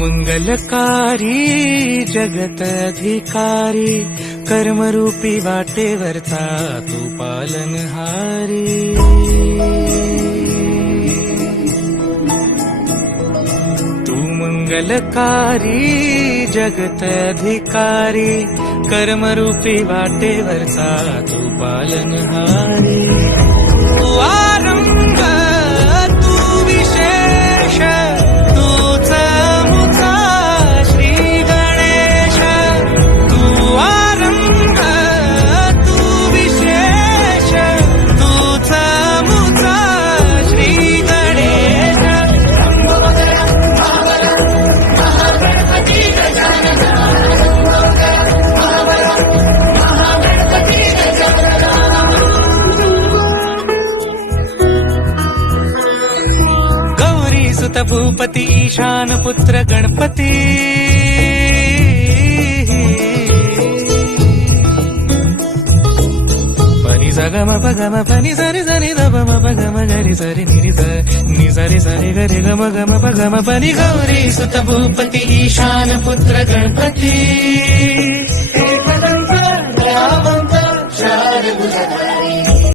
मंगलकारी जगत अधिकारी कर्मरूपी वाटेवरचा तू पालनहारी। तू मंगलकारी जगत अधिकारी कर्मरूपी वाटेवरचा तू पालनहारी। तू आरंभ तू विशेष तूच मुचा श्री गणेश। तू आरंभ तू विशेष तूच मुचा श्री गणेश। सुत भूपती ईशान पुत्र गणपती। पनि सगम पगम पनि सरि सरि ध म पगम गरि सरि नि सरि सरि गरि गम गम पगम पनि गौरी सुत भूपती ईशान पुत्र गणपती।